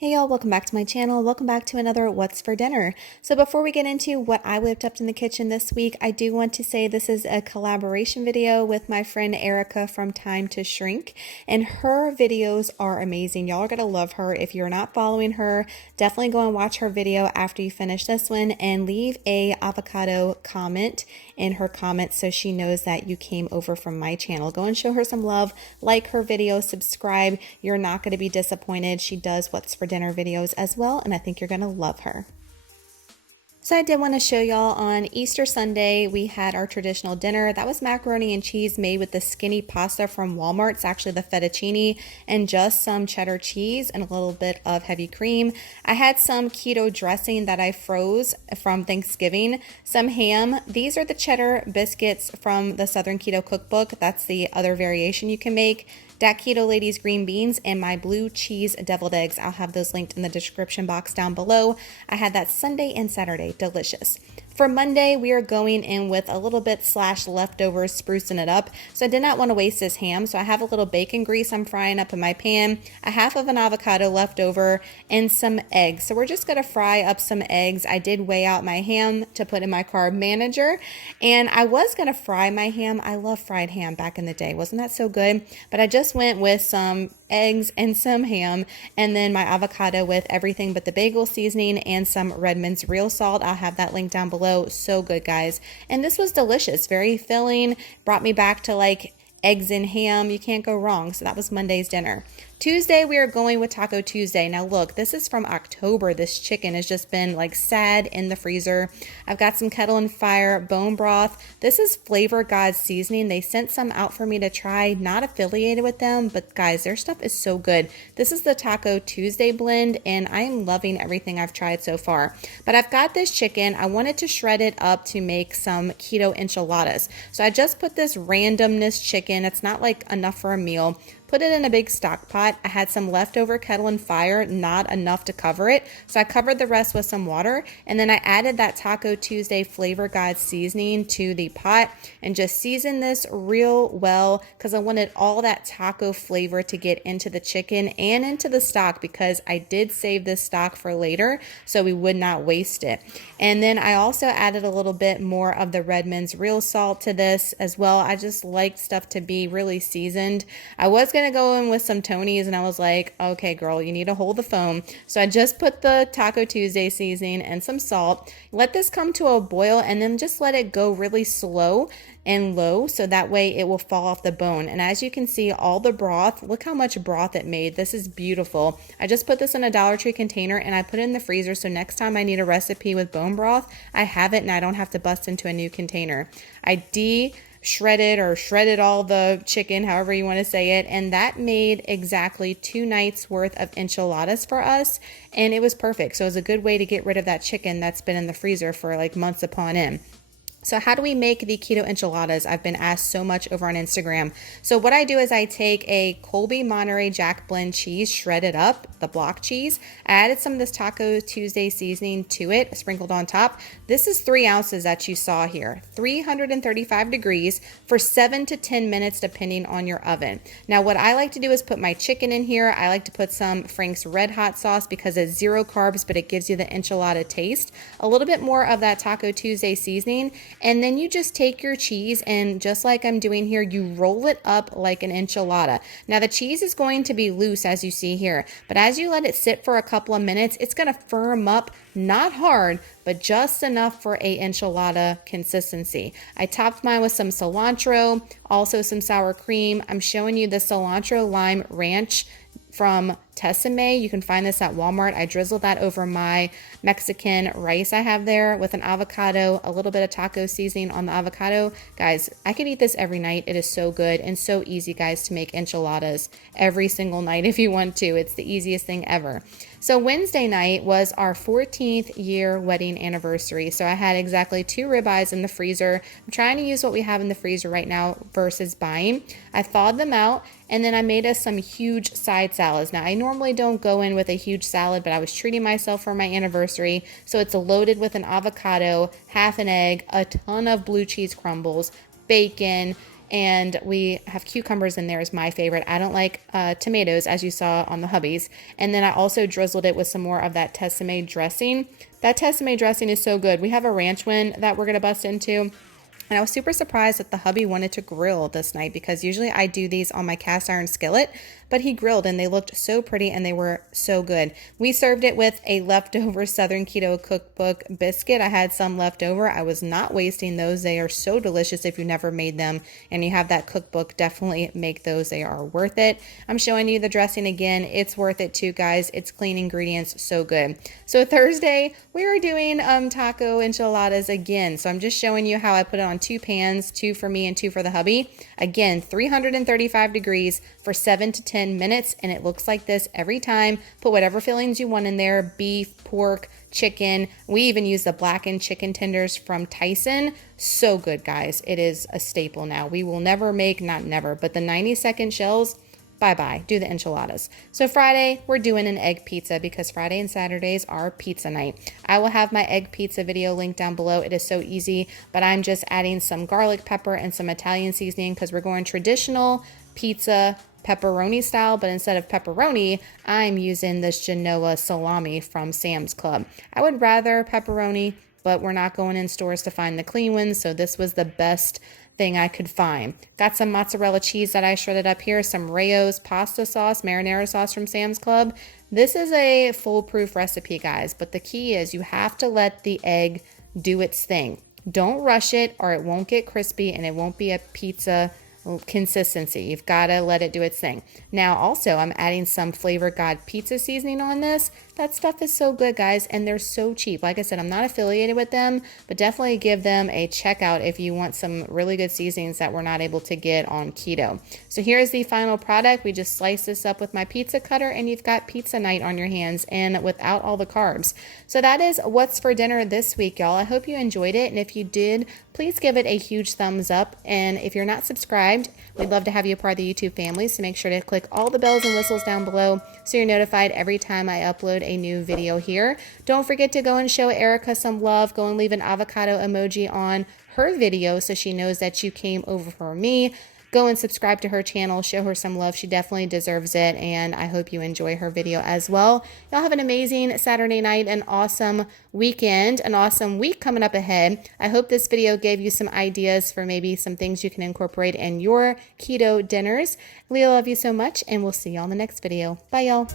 Hey y'all, welcome back to my channel. Welcome back to another What's for Dinner. So before we get into what I whipped up in the kitchen this week, I do want to say this is a collaboration video with my friend Erika from Time to Shrink, and her videos are amazing. Y'all are gonna love her. If you're not following her, definitely go and watch her video after you finish this one and leave a avocado comment in her comments so she knows that you came over from my channel. Go and show her some love, like her video, subscribe. You're not going to be disappointed. She does What's for Dinner videos as well, and I think you're going to love her. So I did want to show y'all on Easter Sunday, we had our traditional dinner. That was macaroni and cheese made with the skinny pasta from Walmart. It's actually the fettuccine and just some cheddar cheese and a little bit of heavy cream. I had some keto dressing that I froze from Thanksgiving, some ham. These are the cheddar biscuits from the Southern Keto Cookbook. That's the other variation you can make. Dat Keto Ladies green beans and my blue cheese deviled eggs. I'll have those linked in the description box down below. I had that Sunday and Saturday. Delicious. For Monday, we are going in with a little bit / leftovers, sprucing it up. So I did not want to waste this ham. So I have a little bacon grease I'm frying up in my pan, a half of an avocado left over, and some eggs. So we're just going to fry up some eggs. I did weigh out my ham to put in my carb manager, and I was going to fry my ham. I love fried ham back in the day. Wasn't that so good? But I just went with some eggs and some ham, and then my avocado with everything but the bagel seasoning and some Redmond's real salt. I'll have that link down below. So good, guys. And this was delicious, very filling, brought me back to like eggs and ham. You can't go wrong. So that was Monday's dinner. Tuesday, we are going with Taco Tuesday. Now look, this is from October. This chicken has just been like sad in the freezer. I've got some Kettle Fire bone broth. This is Flavor God seasoning. They sent some out for me to try, not affiliated with them, but guys, their stuff is so good. This is the Taco Tuesday blend, and I am loving everything I've tried so far. But I've got this chicken. I wanted to shred it up to make some keto enchiladas. So I just put this randomness chicken. It's not like enough for a meal. Put it in a big stock pot. I had some leftover Kettle Fire, not enough to cover it. So I covered the rest with some water. And then I added that Taco Tuesday Flavor God seasoning to the pot and just seasoned this real well because I wanted all that taco flavor to get into the chicken and into the stock because I did save this stock for later so we would not waste it. And then I also added a little bit more of the Redmond's real salt to this as well. I just liked stuff to be really seasoned. I was going to go in with some Tony's and I was like, okay, girl, you need to hold the phone. So I just put the Taco Tuesday seasoning and some salt, let this come to a boil, and then just let it go really slow and low so that way it will fall off the bone. And as you can see, all the broth, look how much broth it made. This is beautiful. I just put this in a Dollar Tree container and I put it in the freezer so next time I need a recipe with bone broth, I have it and I don't have to bust into a new container. I shredded all the chicken, however you want to say it, and that made exactly 2 nights worth of enchiladas for us, and it was perfect. So it was a good way to get rid of that chicken that's been in the freezer for like months upon end. So how do we make the keto enchiladas? I've been asked so much over on Instagram. So what I do is I take a Colby Monterey Jack blend cheese, shredded up, the block cheese. I added some of this Taco Tuesday seasoning to it, sprinkled on top. This is 3 ounces that you saw here, 335 degrees for 7 to 10 minutes, depending on your oven. Now, what I like to do is put my chicken in here. I like to put some Frank's Red Hot sauce because it's 0 carbs, but it gives you the enchilada taste. A little bit more of that Taco Tuesday seasoning. And then you just take your cheese and just like I'm doing here, you roll it up like an enchilada. Now the cheese is going to be loose as you see here, but as you let it sit for a couple of minutes, it's going to firm up, not hard, but just enough for a enchilada consistency. I topped mine with some cilantro, also some sour cream. I'm showing you the cilantro lime ranch from Tessime. You can find this at Walmart. I drizzled that over my Mexican rice I have there with an avocado, a little bit of taco seasoning on the avocado. Guys, I could eat this every night. It is so good and so easy, guys, to make enchiladas every single night if you want to. It's the easiest thing ever. So Wednesday night was our 14th year wedding anniversary. So I had exactly 2 ribeyes in the freezer. I'm trying to use what we have in the freezer right now versus buying. I thawed them out and then I made us some huge side salads. Now I normally don't go in with a huge salad, but I was treating myself for my anniversary. So it's loaded with an avocado, half an egg, a ton of blue cheese crumbles, bacon, and we have cucumbers in there is my favorite. I don't like tomatoes, as you saw on the hubbies. And then I also drizzled it with some more of that Tessemae dressing. That Tessemae dressing is so good. We have a ranch one that we're gonna bust into. And I was super surprised that the hubby wanted to grill this night, because usually I do these on my cast iron skillet, but he grilled and they looked so pretty and they were so good. We served it with a leftover Southern Keto Cookbook biscuit. I had some left over. I was not wasting those. They are so delicious. If you never made them and you have that cookbook, definitely make those. They are worth it. I'm showing you the dressing again. It's worth it too, guys. It's clean ingredients, so good. So Thursday, we are doing taco enchiladas again. So I'm just showing you how I put it on 2 pans, 2 for me and 2 for the hubby. Again, 335 degrees for 7 to 10 minutes, and it looks like this every time. Put whatever fillings you want in there, beef, pork, chicken. We even use the blackened chicken tenders from Tyson. So good, guys. It is a staple now. We will never make, not never, but the 90-second shells, bye-bye, do the enchiladas. So Friday, we're doing an egg pizza, because Friday and Saturdays are pizza night. I will have my egg pizza video linked down below. It is so easy, but I'm just adding some garlic pepper and some Italian seasoning, because we're going traditional pizza pepperoni style, but instead of pepperoni, I'm using this Genoa salami from Sam's Club. I would rather pepperoni, but we're not going in stores to find the clean ones, so this was the best thing I could find. Got some mozzarella cheese that I shredded up here, some Rayo's pasta sauce, marinara sauce from Sam's Club. This is a foolproof recipe, guys, but the key is you have to let the egg do its thing. Don't rush it or it won't get crispy and it won't be a pizza consistency. You've got to let it do its thing. Now also, I'm adding some Flavor God pizza seasoning on this. That stuff is so good, guys, and they're so cheap. Like I said, I'm not affiliated with them, but definitely give them a check out if you want some really good seasonings that we're not able to get on keto. So here's the final product. We just slice this up with my pizza cutter, and you've got pizza night on your hands, and without all the carbs. So that is what's for dinner this week, y'all. I hope you enjoyed it, and if you did, please give it a huge thumbs up. And if you're not subscribed, we'd love to have you a part of the YouTube family, so make sure to click all the bells and whistles down below so you're notified every time I upload a new video here. Don't forget to go and show Erika some love. Go and leave an avocado emoji on her video so she knows that you came over for me. Go and subscribe to her channel. Show her some love. She definitely deserves it, and I hope you enjoy her video as well. Y'all have an amazing Saturday night, an awesome weekend, an awesome week coming up ahead. I hope this video gave you some ideas for maybe some things you can incorporate in your keto dinners. Leah, love you so much, and we'll see y'all in the next video. Bye, y'all.